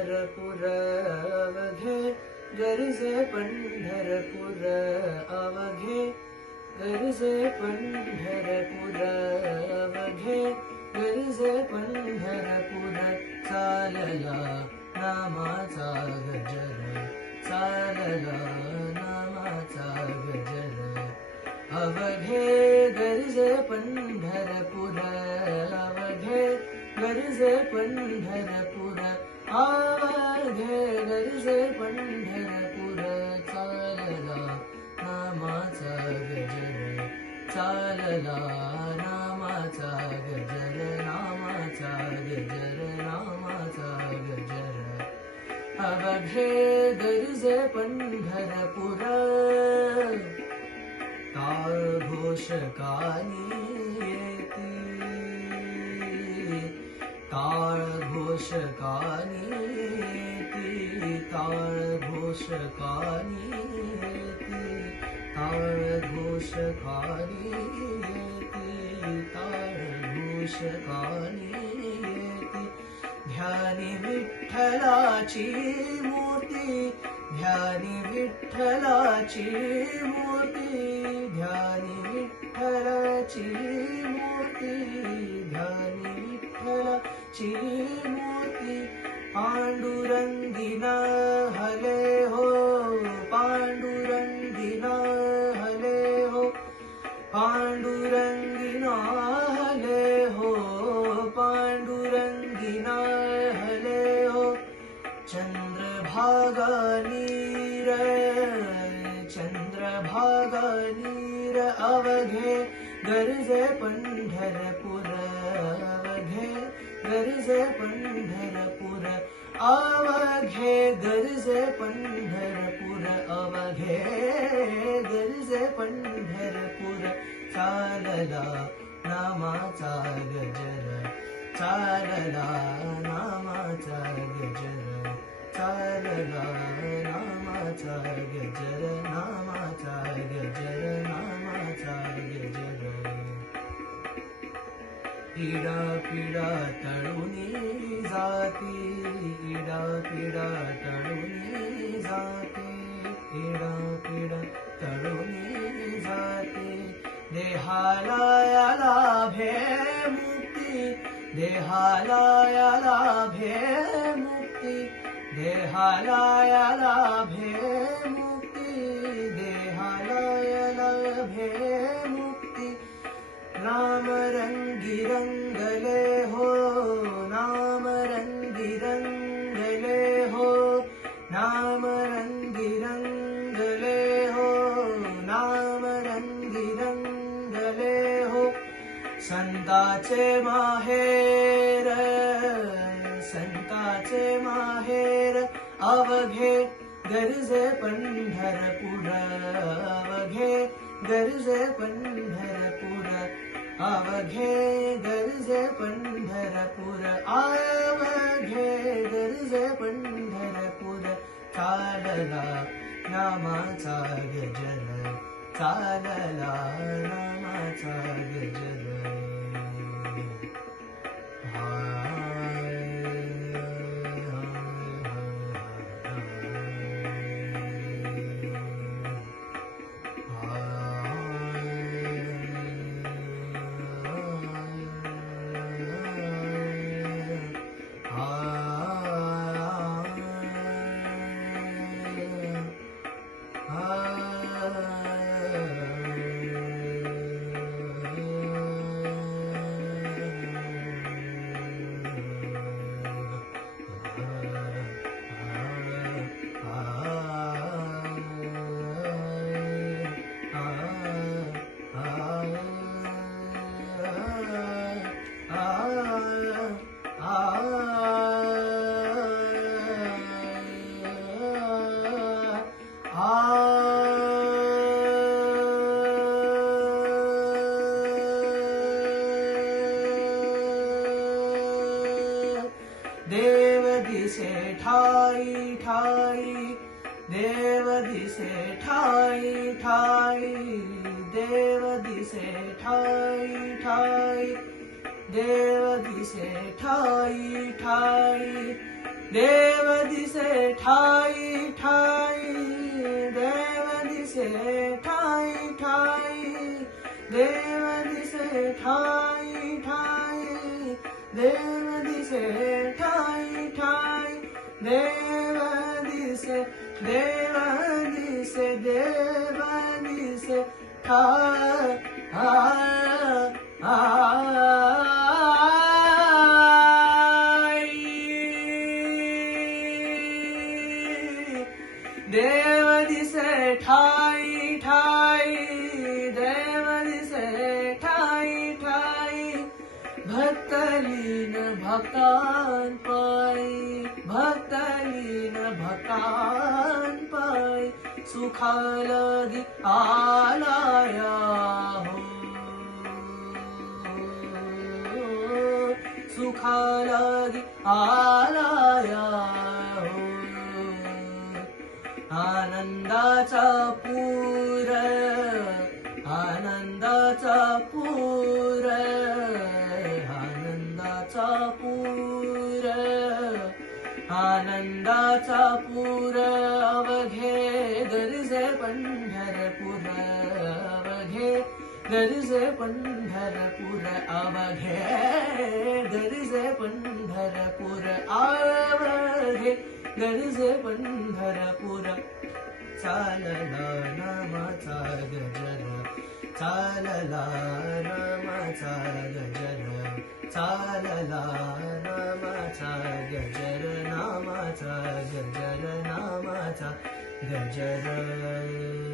पंढरपूर अवघे गरजे पंढरपूर अवघे गरजे पंढरपूर अवघे गरजे पंढरपूर चालला नामाचा गजर चालला नामाचा गजर अवघे गरजे पंढरपूर अवघे गरजे पंढरपूर अवघे गरजे पंढरपूर चालला नामाचा गजर चालला नामाचा गजर नामाचा गजर नामाचा गजर अवघे गरजे पंढरपूर टाळ घोषकानी येती टाळ घोषकानी येती टाळ घोषकानी येती टाळ घोषकानी येती टाळ घोषकानी येती ध्यानी विठ्ठलाची मूर्ती ध्यानी विठ्ठलाची मूर्ती ध्यानी विठ्ठलाची मूर्ती ध्यानी विठ्ठलाची मूर्ती पांडुरंगिना हले हो पांडुरंगिना हले हो पांडुरंगिना हले हो पांडुरंगिना हले हो चंद्रभागा नीर चंद्रभागा नीर अवघे गरजे पंढरपूर अवघे गरजे पंढरपूर अवघे गरजे पंढरपूर अवघे गरजे पंढरपूर चालला नामाचा गजर चालला नामाचा गजर चालला नामाचा गजर नामाचा गजर नामाचा गजर पीडा पीडा तळुनी जाती पीडा पीडा तळुनी जाते पीडा पीडा तळुनी जाते देहाला लाभे मुक्ती देहाला लाभे मुक्ती देहाला लाभे मुक्ती देहाला लाभे मुक्ती राम रंगी रंगले हो नाम रंगी रंगले हो नाम रंगी रंगले हो नाम रंगी रंगले हो संताचे माहेर संताचे माहेर अवघे गरजे पंढरपूर अवघे गरजे पंढरपूर अवघे गरजे पंढरपूर अवघे गरजे पंढरपूर चालला नामाचा गजर चालला नामाचा गजर देव दिसे ठाई ठाई देव दिसे ठाई ठाई देव दिसे ठाई ठाई देव दिसे ठाई ठाई देव दिसे ठाई ठाई देव दिसे ठाई ठाई देव दिसे ठाई ठाई देव दिसे ठाई ठाई देव दिसे देव दिसे देव दिसे ठाई देव दिसे ठाई ठाई देव दिसे ठाई ठाई भक्तलीन भक्तान पायी भक्तलीन भक्तान पायी सुखालगी आलाया हो सुखालगी आलाया हो आनंदाचा पूर आनंदाचा पूर आनंदाचा पूर आनंदाचा पूर अवघे गरजे पंढरपूर अवघे गरजे पंढरपूर अवघे गरजे पंढरपूर अवघे गरजे पंढरपूर चालला नामाचा गजर चालला नामाचा गजर चालला नामाचा गजर नामाचा गजर नामाचा गजर